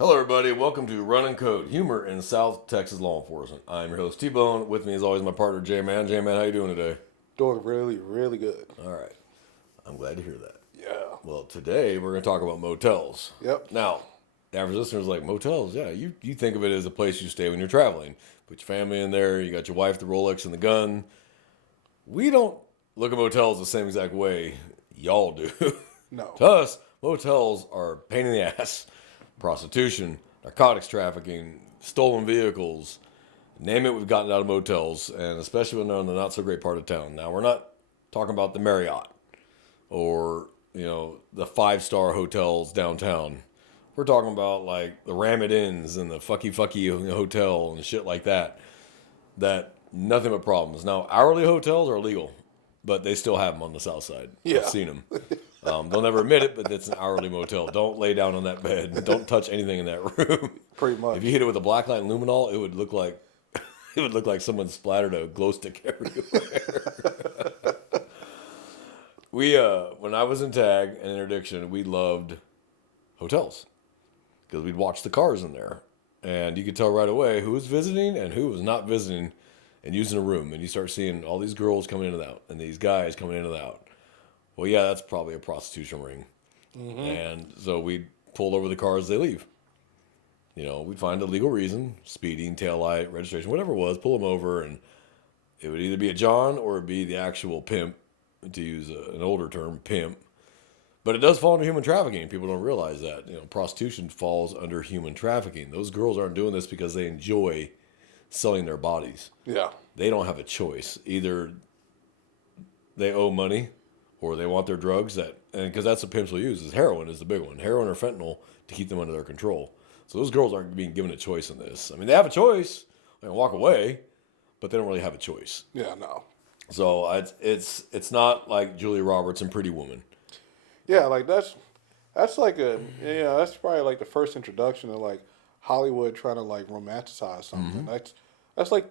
Hello, everybody. Welcome to Run and Code, humor in South Texas law enforcement. I'm your host, T-Bone. With me, as always, my partner, J-Man. J-Man, how you doing today? Doing really, really good. All right. I'm glad to hear that. Yeah. Well, today we're going to talk about motels. Yep. Now, the average listener's like, motels? Yeah, you think of it as a place you stay when you're traveling. Put your family in there. You got your wife, the Rolex, and the gun. We don't look at motels the same exact way y'all do. No. To us, motels are a pain in the ass. Prostitution, narcotics trafficking, stolen vehicles, name it, we've gotten out of motels, and especially when they're in the not so great part of town. Now, we're not talking about the Marriott or, the 5-star hotels downtown. We're talking about like the Ramit Inns and the Fucky Hotel and shit like that. That nothing but problems. Now, hourly hotels are illegal, but they still have them on the south side. Yeah. I've seen them. They'll never admit it, but it's an hourly motel. Don't lay down on that bed. Don't touch anything in that room. Pretty much. If you hit it with a black light and luminol, it would look like someone splattered a glow stick everywhere. When I was in tag and interdiction, we loved hotels because we'd watch the cars in there, and you could tell right away who was visiting and who was not visiting, and using a room. And you start seeing all these girls coming in and out, and these guys coming in and out. Well, yeah, that's probably a prostitution ring. Mm-hmm. And so we'd pull over the cars as they leave. We'd find a legal reason, speeding, taillight, registration, whatever it was, pull them over, and it would either be a John or it'd be the actual pimp, to use an older term, pimp. But it does fall under human trafficking. People don't realize that. Prostitution falls under human trafficking. Those girls aren't doing this because they enjoy selling their bodies. Yeah. They don't have a choice. Either they owe money, or they want their drugs, because that's what pimps will use, is heroin is the big one. Heroin or fentanyl to keep them under their control. So those girls aren't being given a choice in this. I mean, they have a choice. They can walk away, but they don't really have a choice. Yeah, no. So it's not like Julia Roberts and Pretty Woman. Yeah, like that's like that's probably like the first introduction to like Hollywood trying to like romanticize something. Mm-hmm. That's like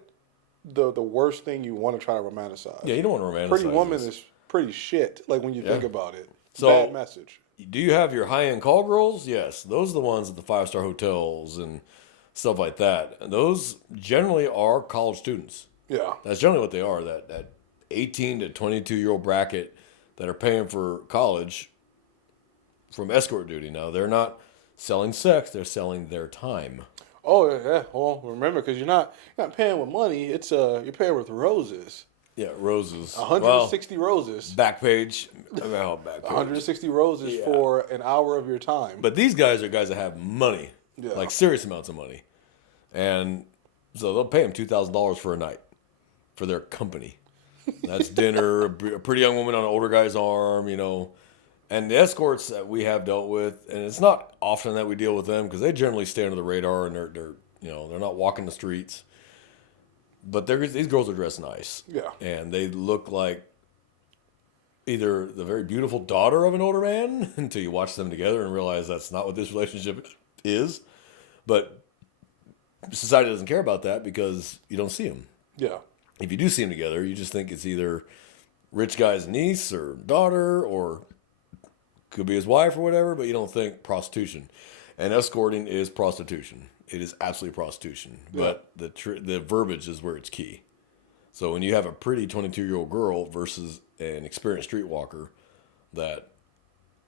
the worst thing you want to try to romanticize. Yeah, you don't want to romanticize. Pretty Woman is pretty shit, like when you think about it. So, bad message. Do you have your high-end call girls? Yes. Those are the ones at the 5-star hotels and stuff like that. And those generally are college students. Yeah. That's generally what they are, that 18 to 22-year-old bracket that are paying for college from escort duty. Now, they're not selling sex. They're selling their time. Oh, yeah. Well, remember, because you're not paying with money. It's you're paying with roses. Yeah, roses. 160 roses. Back page. Back page. 160 roses for an hour of your time. But these guys are guys that have money, like serious amounts of money. And so they'll pay them $2,000 for a night for their company. That's dinner, a pretty young woman on an older guy's arm, And the escorts that we have dealt with, and it's not often that we deal with them because they generally stay under the radar and they're not walking the streets. But these girls are dressed nice. Yeah. And they look like either the very beautiful daughter of an older man until you watch them together and realize that's not what this relationship is. But society doesn't care about that because you don't see them. Yeah. If you do see them together, you just think it's either rich guy's niece or daughter or could be his wife or whatever, but you don't think prostitution. And escorting is prostitution. It is absolutely prostitution. Yeah. But the verbiage is where it's key. So when you have a pretty 22-year-old girl versus an experienced streetwalker that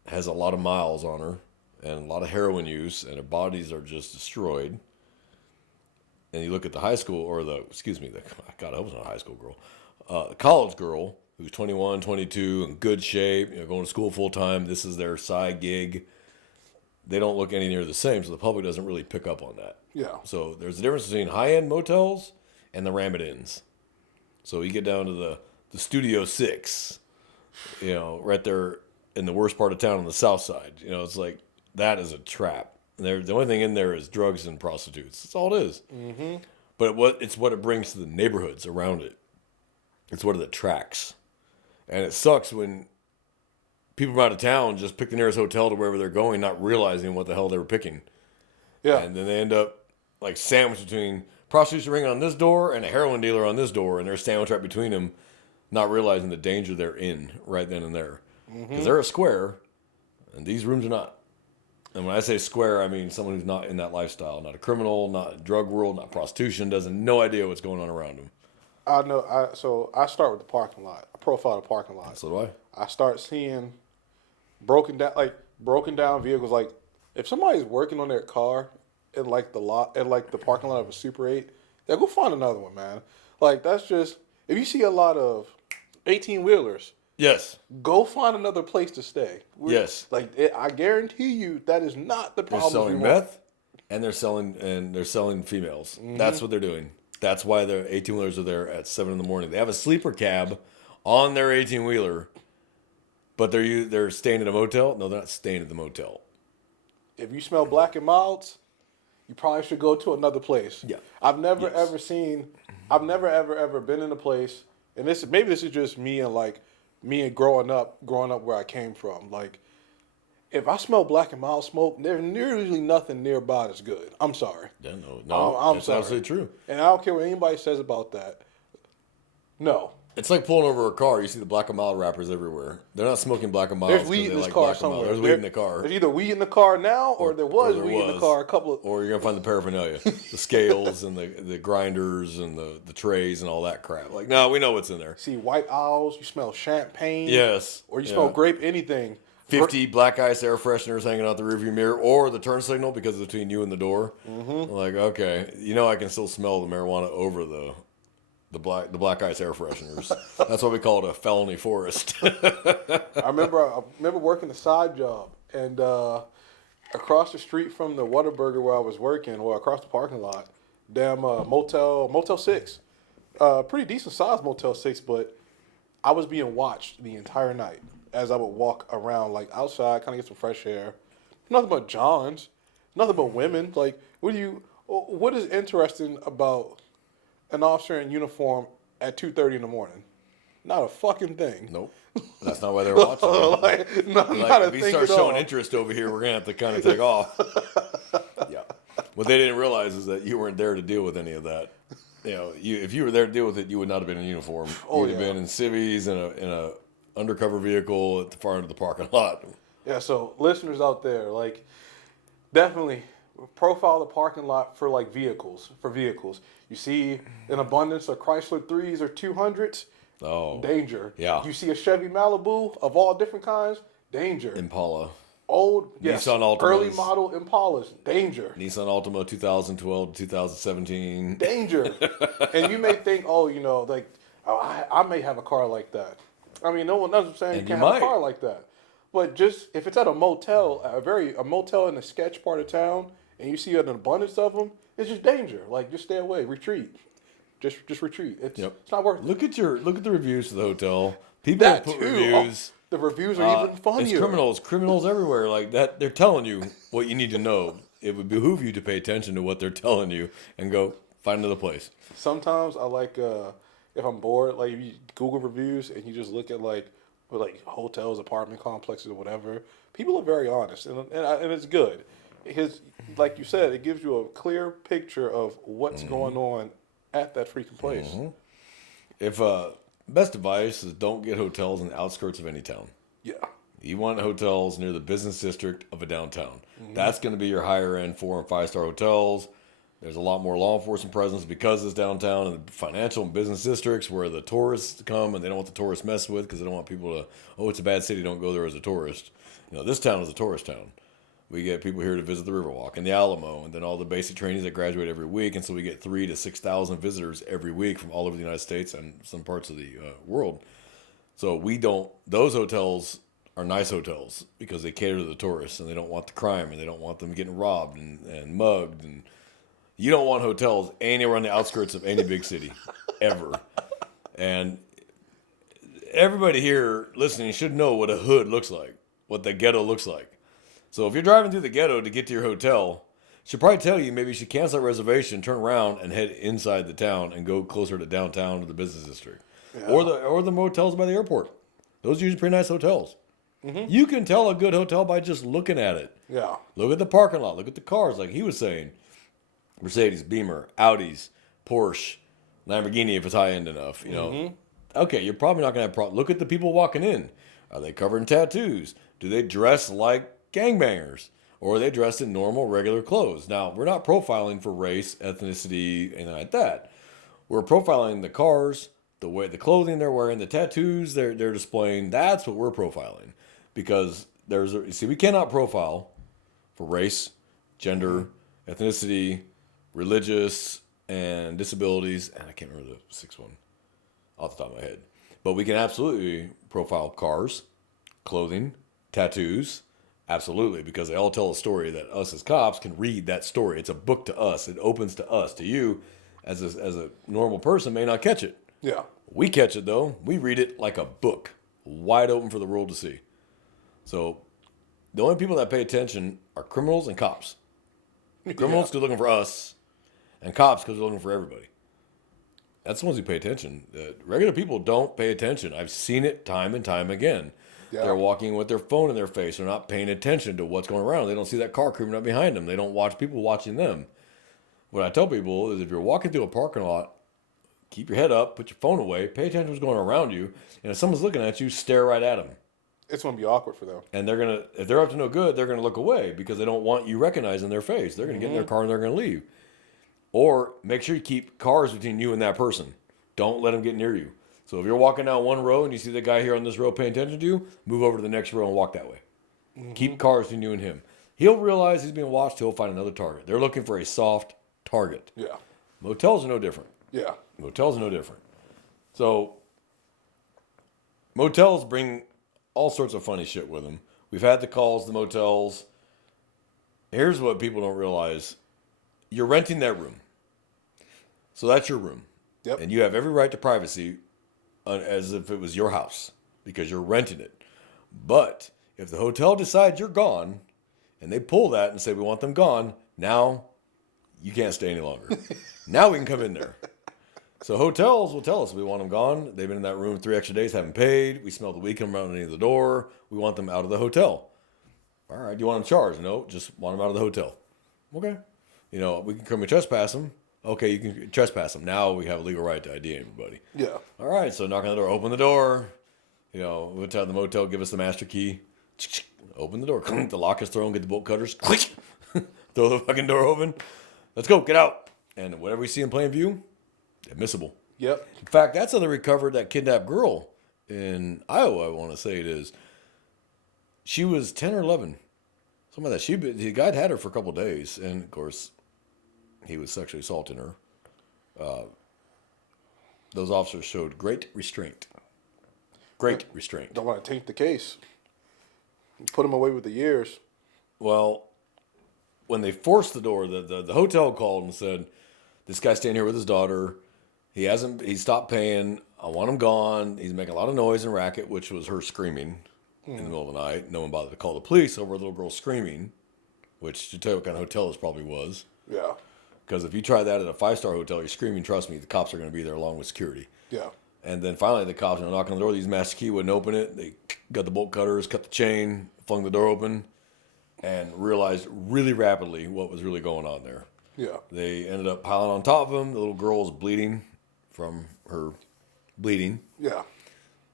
has a lot of miles on her and a lot of heroin use and her bodies are just destroyed, and you look at the high school, or I hope it's not a high school girl, the college girl who's 21, 22, in good shape, going to school full time, this is their side gig, they don't look any near the same, so the public doesn't really pick up on that. Yeah. So there's a difference between high-end motels and the Ramit Inns. So you get down to the Studio 6, right there in the worst part of town on the south side. It's like, that is a trap. And the only thing in there is drugs and prostitutes. That's all it is. Mm-hmm. But it's what it brings to the neighborhoods around it. It's what it attracts. And it sucks when people from out of town just pick the nearest hotel to wherever they're going, not realizing what the hell they were picking. Yeah. And then they end up like sandwiched between prostitution ring on this door and a heroin dealer on this door, and they're sandwiched right between them, not realizing the danger they're in right then and there. Because they're a square, and these rooms are not. And when I say square, I mean someone who's not in that lifestyle, not a criminal, not a drug world, not prostitution, doesn't no idea what's going on around them. I know. So I start with the parking lot. I profile the parking lot. So do I. I start seeing broken down vehicles. Like if somebody's working on their car in like the lot in like the parking lot of a Super 8, yeah, go find another one, man. Like that's just if you see a lot of 18-wheelers, Yes. go find another place to stay. Yes. I guarantee you that is not the They're problem. selling meth and they're selling females. That's what they're doing. That's why their 18-wheelers are there at 7 in the morning. They have a sleeper cab on their 18-wheeler, but they're staying at a motel. No, they're not staying at the motel. If you smell black and milds, you probably should go to another place. Yeah. I've never ever been in a place, and this is just me and growing up where I came from. Like, if I smell black and mild smoke, there's usually nothing nearby that's good. I'm sorry. Yeah, no, I'm that's sorry. absolutely true. And I don't care what anybody says about that. No. It's like pulling over a car. You see the black and mild wrappers everywhere. They're not smoking black and mild. There's weed in this car somewhere. There's weed in the car. There's either weed in the car now, or there was weed in the car. Or you're gonna find the paraphernalia, the scales and the grinders and the trays and all that crap. Like, no, we know what's in there. See white owls. You smell champagne. Yes. Or you smell grape. Anything. 50 black ice air fresheners hanging out the rearview mirror or the turn signal because it's between you and the door. Mm-hmm. Like, okay, I can still smell the marijuana over the black ice air fresheners. That's why we call it a felony forest. I remember working a side job, and across the street from the Whataburger where I was working, or across the parking lot, Motel 6, pretty decent sized Motel 6, but I was being watched the entire night as I would walk around, like outside, kind of get some fresh air. Nothing but Johns, nothing but women. Like, what is interesting about an officer in uniform at 2:30 in the morning? Not a fucking thing. Nope. That's not why they're watching. Not a if you thing start at showing all. interest over here, we're going to have to kind of take off. Yeah. What they didn't realize is that you weren't there to deal with any of that. If you were there to deal with it, you would not have been in uniform. You would have been in civvies, in a undercover vehicle at the far end of the parking lot. Yeah, so listeners out there, like, definitely profile the parking lot for vehicles. You see an abundance of Chrysler 3s or 200s, danger. Yeah. You see a Chevy Malibu of all different kinds, danger. Impala. Nissan Altimas. Early model Impalas, danger. Nissan Altima 2012 to 2017. Danger. And you may think, I may have a car like that. I mean, no one knows what I'm saying. You can't have a car like that. But just if it's at a motel, a motel in a sketch part of town, and you see an abundance of them, it's just danger. Like, just stay away, retreat. Just retreat. It's not worth it. Look at the reviews for the hotel. People that put reviews. The reviews are even funnier. It's criminals everywhere like that. They're telling you what you need to know. It would behoove you to pay attention to what they're telling you and go find another place. Sometimes I like if I'm bored, like if you Google reviews and you just look at like hotels, apartment complexes, or whatever. People are very honest, and it's good. Because, like you said, it gives you a clear picture of what's going on at that freaking place. Mm-hmm. If best advice is don't get hotels in the outskirts of any town. Yeah. You want hotels near the business district of a downtown. Mm-hmm. That's going to be your higher end 4 and 5 star hotels. There's a lot more law enforcement presence because it's downtown and the financial and business districts where the tourists come and they don't want the tourists messed with because they don't want people to, it's a bad city, don't go there as a tourist. This town is a tourist town. We get people here to visit the Riverwalk and the Alamo and then all the basic trainees that graduate every week. And so we get 3,000 to 6,000 visitors every week from all over the United States and some parts of the world. So those hotels are nice hotels because they cater to the tourists and they don't want the crime and they don't want them getting robbed and mugged. And you don't want hotels anywhere on the outskirts of any big city, ever. And everybody here listening should know what a hood looks like, what the ghetto looks like. So if you're driving through the ghetto to get to your hotel, she'll probably tell you maybe you should cancel that reservation, turn around, and head inside the town and go closer to downtown to the business district. Yeah. Or the motels by the airport. Those are usually pretty nice hotels. Mm-hmm. You can tell a good hotel by just looking at it. Yeah. Look at the parking lot. Look at the cars, like he was saying. Mercedes, Beamer, Audis, Porsche, Lamborghini if it's high-end enough. Okay, you're probably not going to have problems. Look at the people walking in. Are they covered in tattoos? Do they dress like gangbangers? or they dress in normal, regular clothes. Now, we're not profiling for race, ethnicity, anything like that. We're profiling the cars, the way the clothing they're wearing, the tattoos they're displaying. That's what we're profiling, because we cannot profile for race, gender, ethnicity, religious, and disabilities, and I can't remember the sixth one off the top of my head. But we can absolutely profile cars, clothing, tattoos, absolutely, because they all tell a story that us as cops can read that story. It's a book to us. It opens to us. To you, as a normal person, may not catch it. Yeah. We catch it, though. We read it like a book, wide open for the world to see. So the only people that pay attention are criminals and cops. Criminals because they're looking for us, and cops because they're looking for everybody. That's the ones who pay attention. Regular people don't pay attention. I've seen it time and time again. Yeah. They're walking with their phone in their face. They're not paying attention to what's going around. They don't see that car creeping up behind them. They don't watch people watching them. What I tell people is if you're walking through a parking lot, keep your head up, put your phone away, pay attention to what's going around you, and if someone's looking at you, stare right at them. It's going to be awkward for them. And if they're up to no good, they're going to look away because they don't want you recognizing their face. They're going to get in their car and they're going to leave. Or make sure you keep cars between you and that person. Don't let them get near you. So if you're walking down one row and you see the guy here on this row paying attention to you, move over to the next row and walk that way. Keep cars between you and him. He'll realize he's being watched. He'll find another target. They're looking for a soft target. Yeah. Motels are no different. Yeah. Motels are no different. So motels bring all sorts of funny shit with them. We've had the calls, the motels. Here's what people don't realize. You're renting that room. So that's your room. Yep. And you have every right to privacy as if it was your house because you're renting it. But if the hotel decides you're gone and they pull that and say, we want them gone, now you can't stay any longer. Now we can come in there. So hotels will tell us we want them gone. They've been in that room 3 extra days, haven't paid. We smell the weed coming around underneath the door. We want them out of the hotel. All right, do you want them charged? No, just want them out of the hotel. Okay. We can come and trespass them. Okay, you can trespass them. Now we have a legal right to ID everybody. Yeah. All right, so knock on the door, open the door. We'll tell the motel, give us the master key. Open the door. The lock is thrown, get the bolt cutters. Click. Throw the fucking door open. Let's go, get out. And whatever we see in plain view, admissible. Yep. In fact, that's how they recovered that kidnapped girl in Iowa, I want to say it is. She was 10 or 11. Something like that. The guy had her for a couple of days, and of course, he was sexually assaulting her. Those officers showed great restraint. Great restraint. Don't want to taint the case. Put him away with the years. Well, when they forced the door, the hotel called and said, this guy's staying here with his daughter. He stopped paying. I want him gone. He's making a lot of noise and racket, which was her screaming in the middle of the night. No one bothered to call the police over a little girl screaming, which to tell you what kind of hotel this probably was. Yeah. Because if you try that at a 5-star hotel, you're screaming, trust me, the cops are going to be there along with security. Yeah. And then finally the cops knocked on the door. These master key wouldn't open it. They got the bolt cutters, cut the chain, flung the door open, and realized really rapidly what was really going on there. Yeah. They ended up piling on top of him. The little girl was bleeding from her bleeding. Yeah.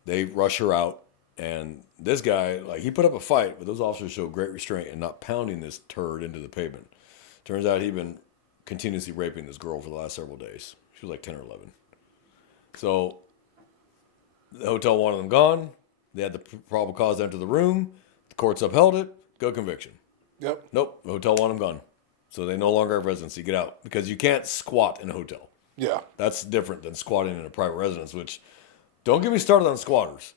They rush her out. And this guy, he put up a fight, but those officers showed great restraint in not pounding this turd into the pavement. Turns out he'd been continuously raping this girl for the last several days. She was like 10 or 11. So the hotel wanted them gone. They had the probable cause to enter the room. The courts upheld it. Go conviction. Yep. Nope. The hotel wanted them gone. So they no longer have residency. Get out. Because you can't squat in a hotel. Yeah. That's different than squatting in a private residence, which, don't get me started on squatters.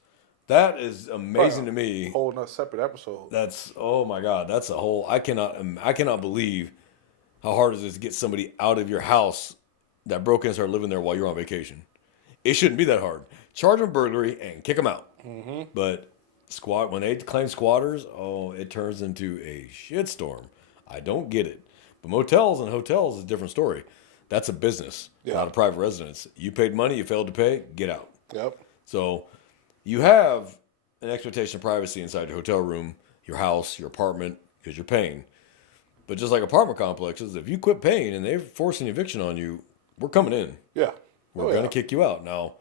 That is amazing to me. Whole another separate episode. That's, oh my God, that's a whole, I cannot believe how hard it is to get somebody out of your house that broke in and started living there while you're on vacation. It shouldn't be that hard. Charge them burglary and kick them out. Mm-hmm. But when they claim squatters, it turns into a shitstorm. I don't get it. But motels and hotels is a different story. That's a business, not a private residence. You paid money, you failed to pay, get out. Yep. So you have an expectation of privacy inside your hotel room, your house, your apartment, because you're paying. But just like apartment complexes, if you quit paying and they're forcing eviction on you, we're coming in. Yeah. We're going to kick you out. Now,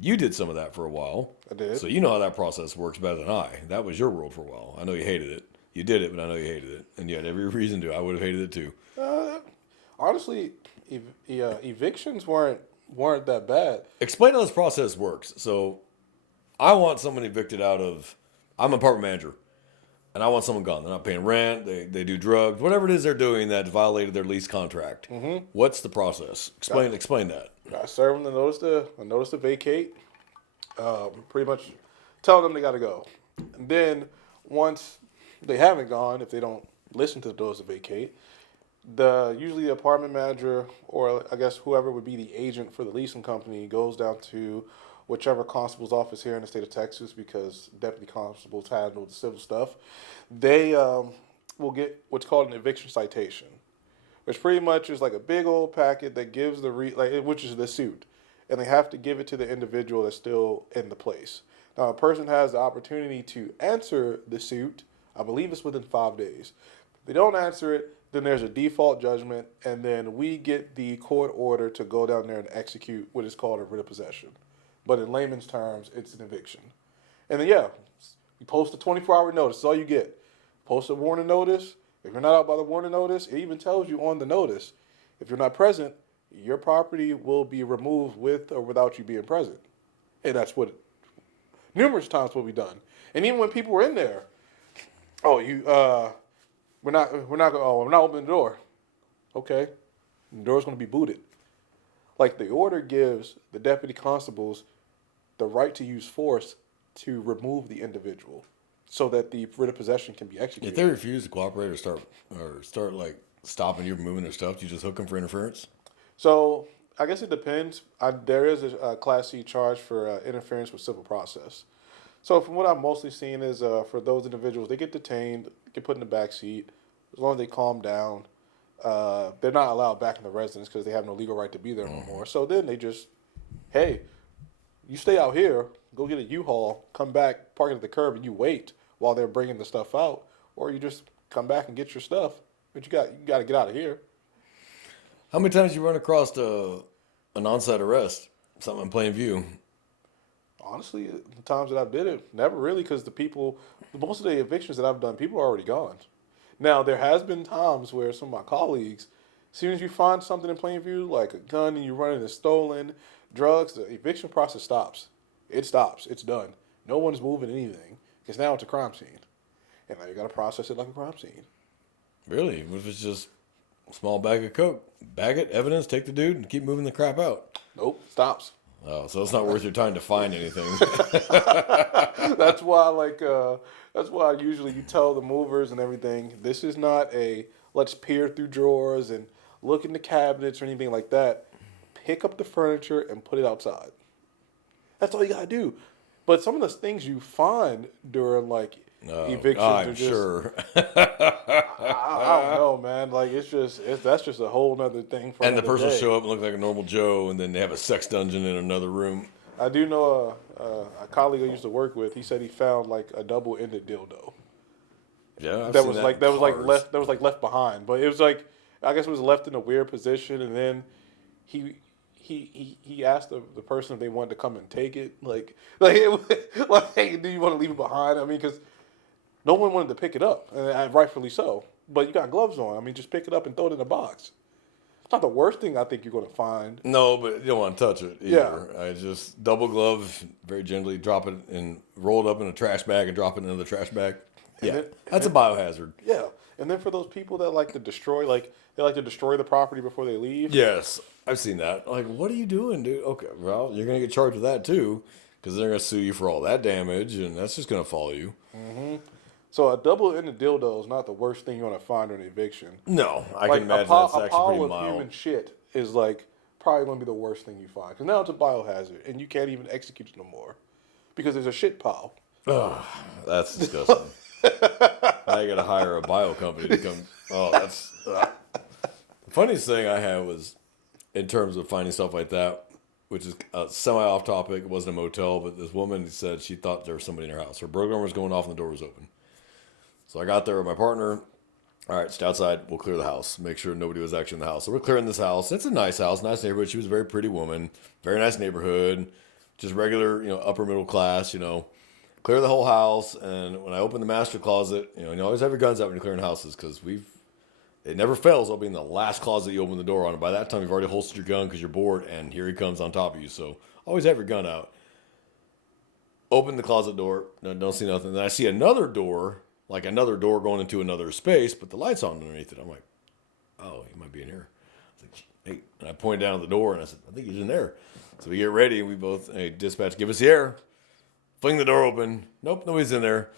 you did some of that for a while. I did. So you know how that process works better than I. That was your world for a while. I know you hated it. You did it, but I know you hated it, and you had every reason to. I would have hated it too. Honestly, evictions weren't that bad. Explain how this process works. So, I want someone evicted out of. I'm an apartment manager, and I want someone gone. They're not paying rent. They do drugs. Whatever it is they're doing that violated their lease contract. Mm-hmm. What's the process? Explain that. I serve them a notice to vacate. Pretty much tell them they got to go. And then once they haven't gone, if they don't listen to the notice to vacate, usually the apartment manager, or I guess whoever would be the agent for the leasing company, goes down to whichever constable's office here in the state of Texas, because deputy constables handle the civil stuff. They will get what's called an eviction citation, which pretty much is like a big old packet that gives which is the suit, and they have to give it to the individual that's still in the place. Now, a person has the opportunity to answer the suit. I believe it's within 5 days. If they don't answer it, then there's a default judgment, and then we get the court order to go down there and execute what is called a writ of possession. But in layman's terms, it's an eviction. And then, you post a 24-hour notice. That's all you get. Post a warning notice. If you're not out by the warning notice, it even tells you on the notice, if you're not present, your property will be removed with or without you being present. And that's what numerous times will be done. And even when people were in there, we're not opening the door. Okay. The door's going to be booted. Like, the order gives the deputy constables the right to use force to remove the individual so that the writ of possession can be executed. If they refuse to cooperate or start like stopping you from moving their stuff, do you just hook them for interference? So I guess it depends. There is a Class C charge for interference with civil process. So from what I'm mostly seeing is for those individuals, they get detained, get put in the back seat. As long as they calm down, they're not allowed back in the residence because they have no legal right to be there no more. So then they just, hey, you stay out here, go get a U-Haul, come back, park it at the curb, and you wait while they're bringing the stuff out, or you just come back and get your stuff. But you got to get out of here. How many times you run across an on-site arrest, something in plain view? Honestly, the times that I've did it, never really, because most of the evictions that I've done, people are already gone. Now, there has been times where some of my colleagues, as soon as you find something in plain view, like a gun and you run into stolen drugs, the eviction process stops. It stops. It's done. No one's moving anything, because now it's a crime scene. And now you got to process it like a crime scene. Really? What if it's just a small bag of coke? Bag it, evidence, take the dude, and keep moving the crap out. Nope, stops. Oh, so it's not worth your time to find anything. That's why usually you tell the movers and everything, this is not a let's peer through drawers and look in the cabinets or anything like that. Pick up the furniture and put it outside. That's all you gotta do. But some of the things you find during evictions I'm are just, sure. I don't know, man. Like that's just a whole nother thing for And the another person will day. show up and look like a normal Joe, and then they have a sex dungeon in another room. I do know a colleague I used to work with. He said he found like a double-ended dildo. Yeah, I've that seen was that like in that was like cars. left behind, but it was like I guess it was left in a weird position, and then he asked the person if they wanted to come and take it, hey, do you want to leave it behind? I mean, because no one wanted to pick it up, and rightfully so. But you got gloves on. I mean, just pick it up and throw it in a box. It's not the worst thing I think you're going to find. No, but you don't want to touch it either. Yeah. I just double glove, very gently drop it and roll it up in a trash bag and drop it into the trash bag. Yeah, that's a biohazard. Yeah, and then for those people that like to destroy, they like to destroy the property before they leave. Yes, I've seen that. Like, what are you doing, dude? Okay, well, you're going to get charged with that too, because they're going to sue you for all that damage, and that's just going to follow you. Mm-hmm. So a double-ended dildo is not the worst thing you want to find in an eviction. No, I can imagine that's actually pretty mild. A pile of human shit is probably going to be the worst thing you find, because now it's a biohazard, and you can't even execute it no more, because there's a shit pile. Oh, that's disgusting. Now you got to hire a bio company to come. Oh, that's the funniest thing I had was in terms of finding stuff like that, which is semi off topic. It wasn't a motel, but this woman said she thought there was somebody in her house. Her burglar was going off and the door was open. So I got there with my partner. All right, stay outside. We'll clear the house. Make sure nobody was actually in the house. So we're clearing this house. It's a nice house, nice neighborhood. She was a very pretty woman. Very nice neighborhood. Just regular, upper middle class, clear the whole house. And when I open the master closet, you always have your guns out when you're clearing houses because it never fails. I'll be in the last closet you open the door on. And by that time, you've already holstered your gun because you're bored, and here he comes on top of you. So always have your gun out. Open the closet door. No, don't see nothing. Then I see another door, like another door going into another space, but the light's on underneath it. I'm like, oh, he might be in here. I was like, hey. And I pointed down at the door, and I said, I think he's in there. So we get ready, and we both, hey, dispatch, give us the air. Fling the door open. Nope, nobody's in there.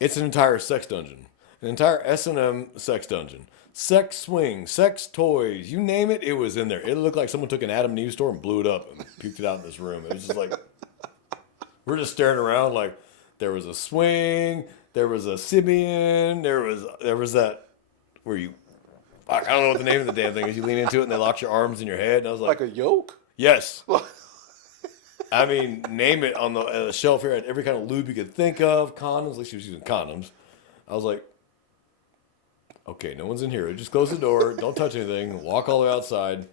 It's an entire sex dungeon. An entire S&M sex dungeon. Sex swing, sex toys, you name it, it was in there. It looked like someone took an Adam and Eve store and blew it up and puked it out in this room. It was just like, we're just staring around like there was a swing, there was a Sibian, there was that where you, I don't know what the name of the damn thing is. You lean into it and they lock your arms in your head. And I was like a yoke? Yes. I mean, name it on the shelf here. Had every kind of lube you could think of. Condoms. At least she was using condoms. I was like, okay, no one's in here. Just close the door. Don't touch anything. Walk all the way outside.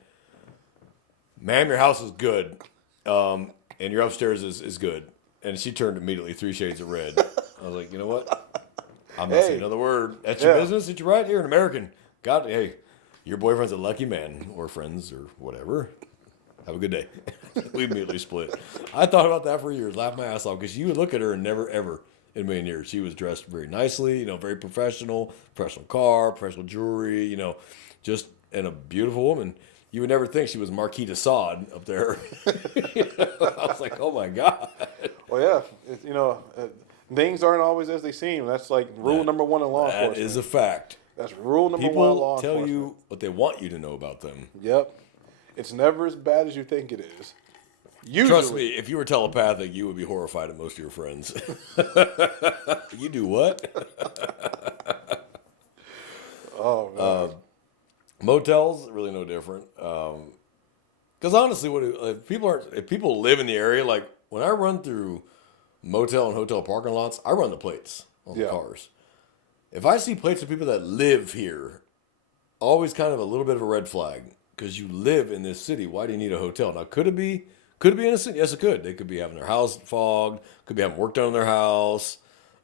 Ma'am, your house is good. And your upstairs is good. And she turned immediately 3 shades of red. I was like, you know what? I'm not saying another word. That's your business. It's your right. You're an American. God, hey, your boyfriend's a lucky man or friends or whatever. Have a good day. We immediately split. I thought about that for years. Laughed my ass off because you would look at her and never, ever in a million years. She was dressed very nicely, very professional car, professional jewelry, just and a beautiful woman. You would never think she was Marquis de Sade up there. I was like, oh my God. Well, yeah, things aren't always as they seem. That's like rule number one in law enforcement. That is a fact. That's rule number People one in law tell enforcement. you what they want you to know about them. Yep. It's never as bad as you think it is. Usually. Trust me, if you were telepathic, you would be horrified at most of your friends. You do what? Oh, man. Motels, really no different. Because honestly, if people live in the area, like when I run through motel and hotel parking lots, I run the plates on the cars. If I see plates of people that live here, always kind of a little bit of a red flag. Because you live in this city, why do you need a hotel? Now, could it be innocent? Yes, it could. They could be having their house fogged. Could be having work done on their house.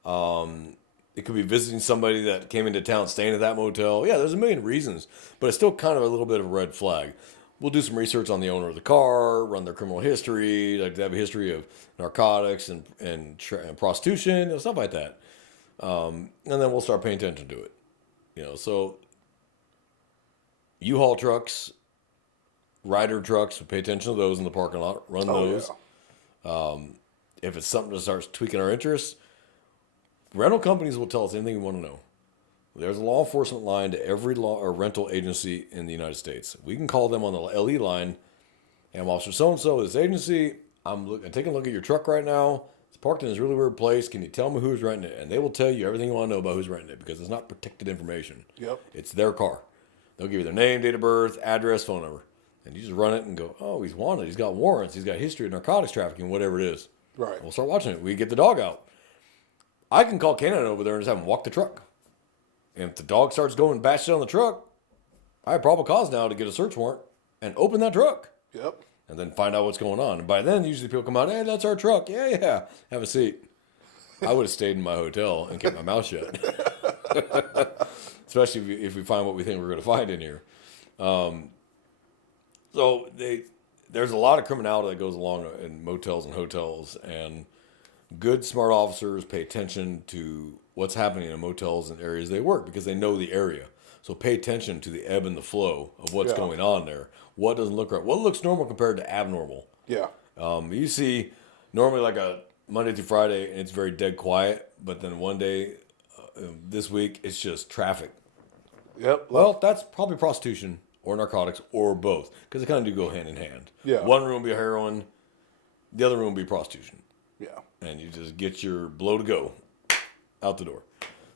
It could be visiting somebody that came into town, staying at that motel. Yeah, there's a million reasons, but it's still kind of a little bit of a red flag. We'll do some research on the owner of the car, run their criminal history, like they have a history of narcotics and prostitution, stuff like that, and then we'll start paying attention to it. So U-Haul trucks. Rider trucks, pay attention to those in the parking lot. Run those. Yeah. If it's something that starts tweaking our interests, rental companies will tell us anything we want to know. There's a law enforcement line to every law or rental agency in the United States. We can call them on the LE line. I'm Officer so-and-so of this agency. I'm taking a look at your truck right now. It's parked in this really weird place. Can you tell me who's renting it? And they will tell you everything you want to know about who's renting it because it's not protected information. Yep. It's their car. They'll give you their name, date of birth, address, phone number. And you just run it and go, oh, he's wanted. He's got warrants. He's got history of narcotics trafficking, whatever it is. Right. We'll start watching it. We get the dog out. I can call Cannon over there and just have him walk the truck. And if the dog starts going batshit on the truck, I have probable cause now to get a search warrant and open that truck. Yep. And then find out what's going on. And by then, usually people come out, hey, that's our truck. Yeah. Have a seat. I would have stayed in my hotel and kept my mouth shut. Especially if we find what we think we're going to find in here. So there's a lot of criminality that goes along in motels and hotels, and good, smart officers pay attention to what's happening in motels and areas they work because they know the area. So pay attention to the ebb and the flow of what's going on there. What doesn't look right? What looks normal compared to abnormal? Yeah. You see normally like a Monday through Friday, and it's very dead quiet, but then one day this week, it's just traffic. Yep. Well, that's probably prostitution. Or narcotics, or both, because they kind of do go hand in hand. Yeah. One room will be heroin, the other room will be prostitution. Yeah. And you just get your blow to go out the door.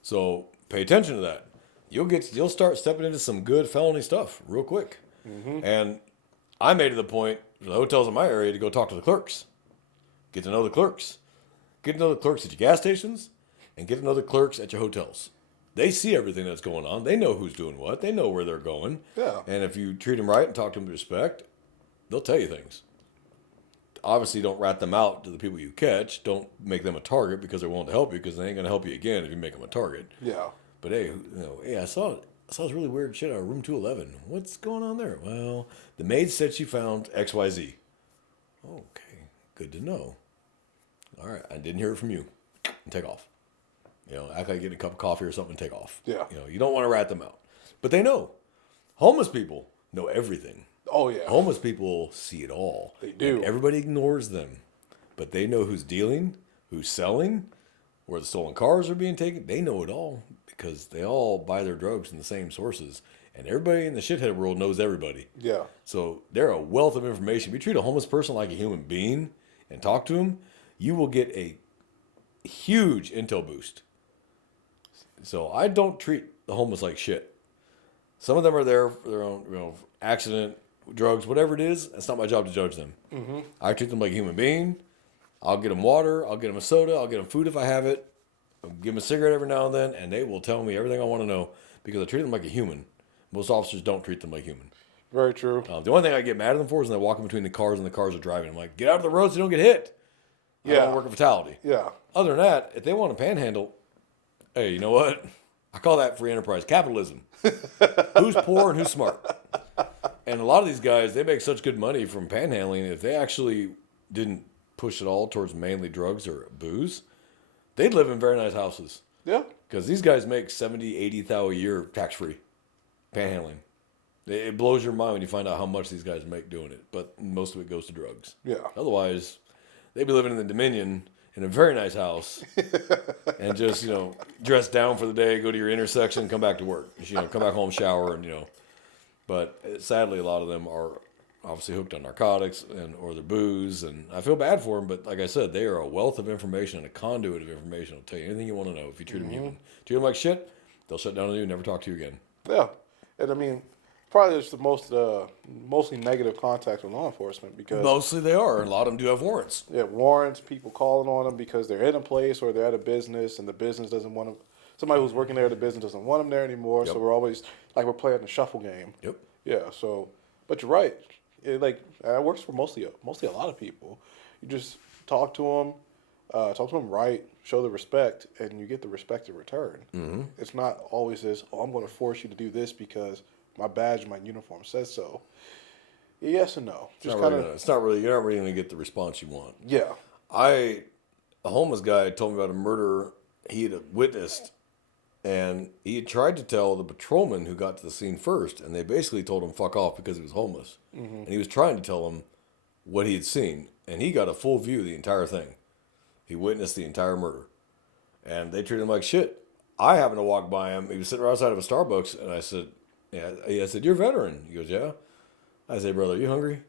So pay attention to that. You'll start stepping into some good felony stuff real quick. Mm-hmm. And I made it the point for the hotels in my area to go talk to the clerks, get to know the clerks, get to know the clerks at your gas stations, and get to know the clerks at your hotels. They see everything that's going on. They know who's doing what. They know where they're going. Yeah. And if you treat them right and talk to them with respect, they'll tell you things. obviously don't rat them out to the people you catch. Don't make them a target because they're willing to help you, because they ain't gonna help you again if you make them a target. Yeah. But hey, hey, I saw this really weird shit out of room 211. What's going on there? Well, the maid said she found XYZ. Okay, good to know. All right, I didn't hear it from you. And take off. Act like getting a cup of coffee or something and take off. Yeah. You don't want to rat them out. But they know. Homeless people know everything. Oh, yeah. Homeless people see it all. They do. And everybody ignores them. But they know who's dealing, who's selling, where the stolen cars are being taken. They know it all because they all buy their drugs from the same sources. And everybody in the shithead world knows everybody. Yeah. So they're a wealth of information. If you treat a homeless person like a human being and talk to him, you will get a huge intel boost. So I don't treat the homeless like shit. Some of them are there for their own, accident, drugs, whatever it is. It's not my job to judge them. Mm-hmm. I treat them like a human being. I'll get them water. I'll get them a soda. I'll get them food if I have it. I'll give them a cigarette every now and then, and they will tell me everything I want to know because I treat them like a human. Most officers don't treat them like human. Very true. The only thing I get mad at them for is when they're walking between the cars and the cars are driving. I'm like, get out of the road so you don't get hit. I don't want to work a fatality. Yeah. Other than that, if they want to panhandle, hey, you know what? I call that free enterprise capitalism. Who's poor and who's smart? And a lot of these guys, they make such good money from panhandling. If they actually didn't push it all towards mainly drugs or booze, they'd live in very nice houses. Yeah. Because these guys make $70,000, $80,000 a year tax-free panhandling. It blows your mind when you find out how much these guys make doing it. But most of it goes to drugs. Yeah. Otherwise, they'd be living in the Dominion in a very nice house and just, dress down for the day, go to your intersection, come back to work. Come back home, shower, and, But sadly, a lot of them are obviously hooked on narcotics or their booze. And I feel bad for them, but like I said, they are a wealth of information and a conduit of information. They'll tell you anything you want to know if you treat them human. Treat them like shit, they'll shut down on you and never talk to you again. Yeah. And I mean, probably it's the mostly negative contact with law enforcement because Mostly they are. A lot of them do have warrants. yeah, warrants, people calling on them because they're in a place or they're at a business and the business doesn't want them. Somebody who's working there at the business doesn't want them there anymore. Yep. So we're always like we're playing the shuffle game. Yep. Yeah. So, but you're right. It works for mostly a lot of people. You just talk to them right, show the respect, and you get the respect in return. Mm-hmm. It's not always this. Oh, I'm going to force you to do this because my badge, my uniform says so. Yes and no. Just kind of. It's not really. You're not really going to get the response you want. Yeah. A homeless guy told me about a murder he had witnessed, and he had tried to tell the patrolman who got to the scene first, and they basically told him fuck off because he was homeless. Mm-hmm. And he was trying to tell him what he had seen, and he got a full view of the entire thing. He witnessed the entire murder, and they treated him like shit. I happened to walk by him. He was sitting right outside of a Starbucks, and I said, "Yeah." I said, "You're a veteran." He goes, "Yeah." I said, "Brother, are you hungry?"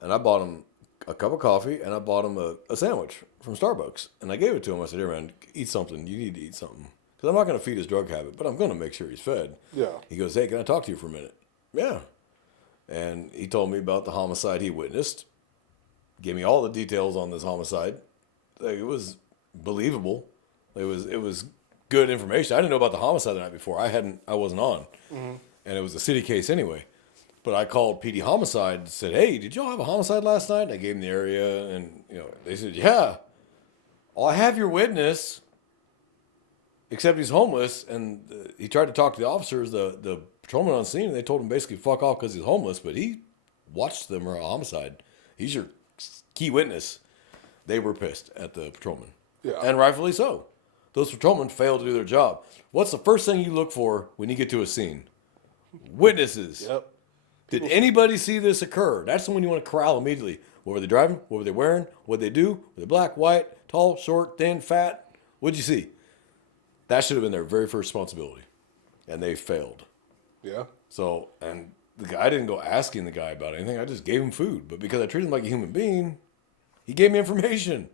And I bought him a cup of coffee, and I bought him a sandwich from Starbucks. And I gave it to him. I said, "Here, man, eat something. You need to eat something." Because I'm not going to feed his drug habit, but I'm going to make sure he's fed. Yeah. He goes, "Hey, can I talk to you for a minute?" Yeah. And he told me about the homicide he witnessed. Gave me all the details on this homicide. It was believable. It was good information. I didn't know about the homicide the night before. I wasn't on. Mm-hmm. And it was a city case anyway. But I called PD Homicide and said, "Hey, did y'all have a homicide last night?" I gave them the area, and they said, "Yeah. Well, I have your witness, except he's homeless." And he tried to talk to the officers, the patrolman on scene, and they told him basically fuck off because he's homeless. But he watched them murder a homicide. He's your key witness. They were pissed at the patrolman, and rightfully so. Those patrolmen failed to do their job. What's the first thing you look for when you get to a scene? Witnesses. Yep. Did anybody see this occur? That's the one you want to corral immediately. What were they driving? What were they wearing? What did they do? Were they black, white, tall, short, thin, fat? What'd you see? That should have been their very first responsibility. And they failed. Yeah. So, and the guy, I didn't go asking the guy about anything. I just gave him food. But because I treated him like a human being, he gave me information.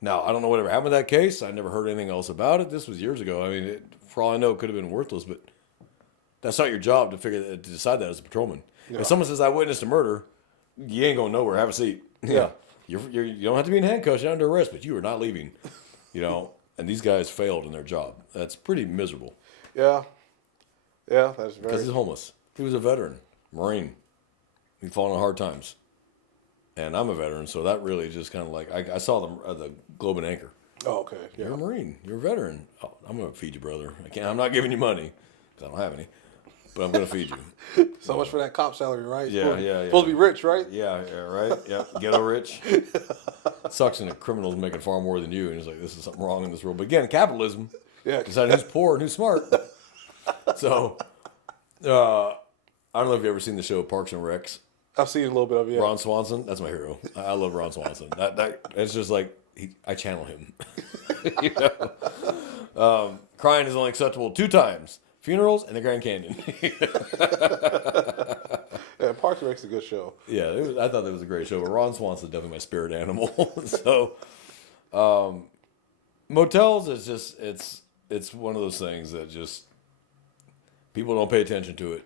Now, I don't know whatever happened with that case. I never heard anything else about it. This was years ago. I mean, for all I know, it could have been worthless, but that's not your job to decide that as a patrolman. Yeah. If someone says, "I witnessed a murder," you ain't going nowhere. Have a seat. Yeah. You don't have to be in handcuffs. You're under arrest, but you are not leaving. And these guys failed in their job. That's pretty miserable. Yeah. Yeah, that's very... Because he's homeless. He was a veteran, Marine. He'd fallen on hard times. and I'm a veteran, so that really just kind of like I saw the Globe and Anchor. Oh, okay. Yeah. You're a Marine. You're a veteran. Oh, I'm gonna feed you, brother. I'm not giving you money because I don't have any, but I'm gonna feed you. So much for that cop salary, right? Yeah. Supposed to be rich, right? Yeah, right. Yeah, ghetto rich. Sucks when a criminal's making far more than you, and it's like this is something wrong in this world. But again, capitalism. Yeah. Deciding who's poor and who's smart. So, I don't know if you've ever seen the show Parks and Recs. I've seen a little bit of it. Yeah. Ron Swanson, that's my hero. I love Ron Swanson. That it's just like I channel him. You know? Crying is only acceptable 2 times: funerals and the Grand Canyon. Yeah, Parks and Rec's a good show. Yeah, I thought that was a great show. But Ron Swanson's definitely my spirit animal. So, motels is just it's one of those things that just people don't pay attention to it.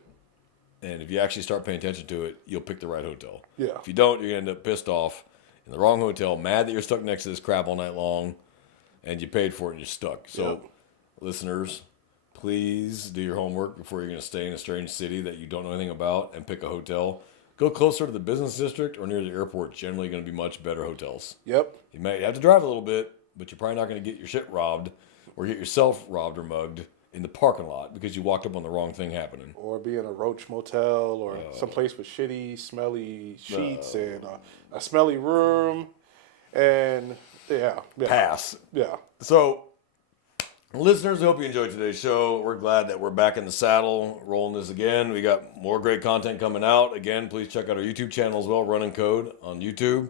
And if you actually start paying attention to it, you'll pick the right hotel. Yeah. If you don't, you're going to end up pissed off in the wrong hotel, mad that you're stuck next to this crap all night long, and you paid for it and you're stuck. So, listeners, please do your homework before you're going to stay in a strange city that you don't know anything about and pick a hotel. Go closer to the business district or near the airport. Generally going to be much better hotels. Yep. You might have to drive a little bit, but you're probably not going to get your shit robbed or get yourself robbed or mugged in the parking lot because you walked up on the wrong thing happening. Or be in a roach motel or someplace with shitty, smelly sheets and a smelly room. And yeah. Pass. Yeah. So, listeners, I hope you enjoyed today's show. We're glad that we're back in the saddle, rolling this again. We got more great content coming out. Again, please check out our YouTube channel as well, Running Code on YouTube.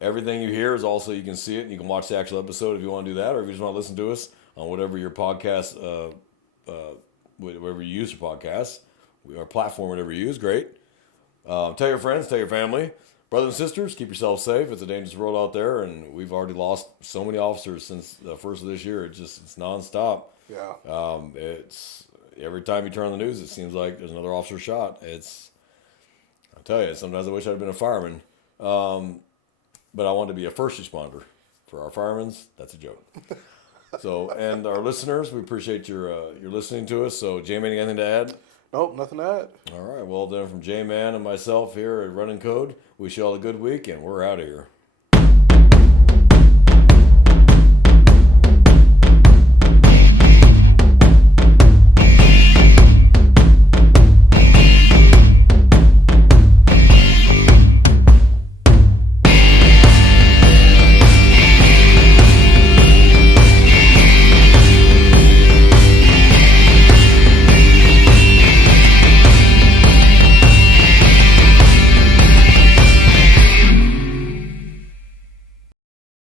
Everything you hear is also, you can see it and you can watch the actual episode if you want to do that, or if you just want to listen to us on whatever your podcast, whatever you use for podcasts, our platform, whatever you use, great. Tell your friends, tell your family. Brothers and sisters, keep yourselves safe. It's a dangerous world out there, and we've already lost so many officers since the first of this year. It's nonstop. Yeah. It's every time you turn on the news, it seems like there's another officer shot. I'll tell you, sometimes I wish I'd been a fireman. But I want to be a first responder. For our firemen, that's a joke. So, and our listeners, we appreciate your listening to us. So, Jamie, anything to add? Nope, nothing to add. All right. Well, then from J-Man and myself here at Running Code, wish you all a good week, and we're out of here.